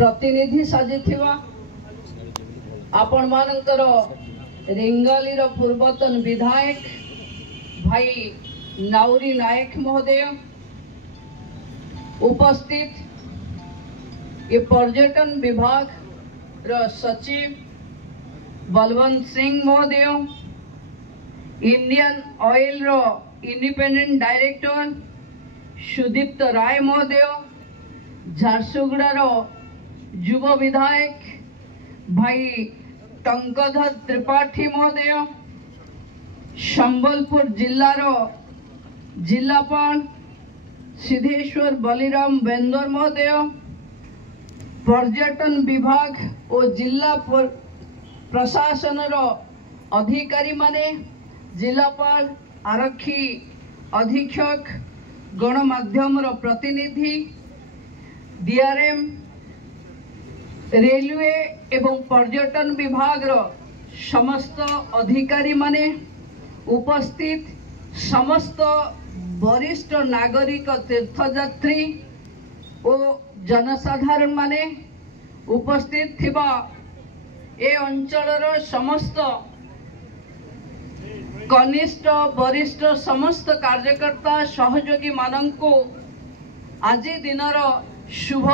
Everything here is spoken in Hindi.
प्रतिनिधि साजिथिबा आपण मानकर रेंगाली पूर्वतन विधायक भाई नाउरी नायक महोदय उपस्थित ये पर्यटन विभाग रो सचिव बलवंत सिंह महोदय इंडियन ऑयल रो इंडिपेंडेंट डायरेक्टर सुदीप्त राय महोदय झारसुगुड़ा रो युव विधायक भाई टंकधर त्रिपाठी महोदय संबलपुर जिला रो जिलापाल सिद्धेश्वर बलिराम बेंदर महोदय पर्यटन विभाग और जिला प्रशासन रो अधिकारी माने जिलापाल आरक्षी अधीक्षक गणमाध्यम रो प्रतिनिधि डीआरएम रेलवे एवं पर्यटन विभाग रो समस्त अधिकारी माने उपस्थित समस्त वरिष्ठ नागरिक तीर्थयात्री और जनसाधारण माने उपस्थित थिबा ए अंचलर समस्त कनिष्ठ वरिष्ठ समस्त कार्यकर्ता सहयोगी मानंको आज दिनर शुभ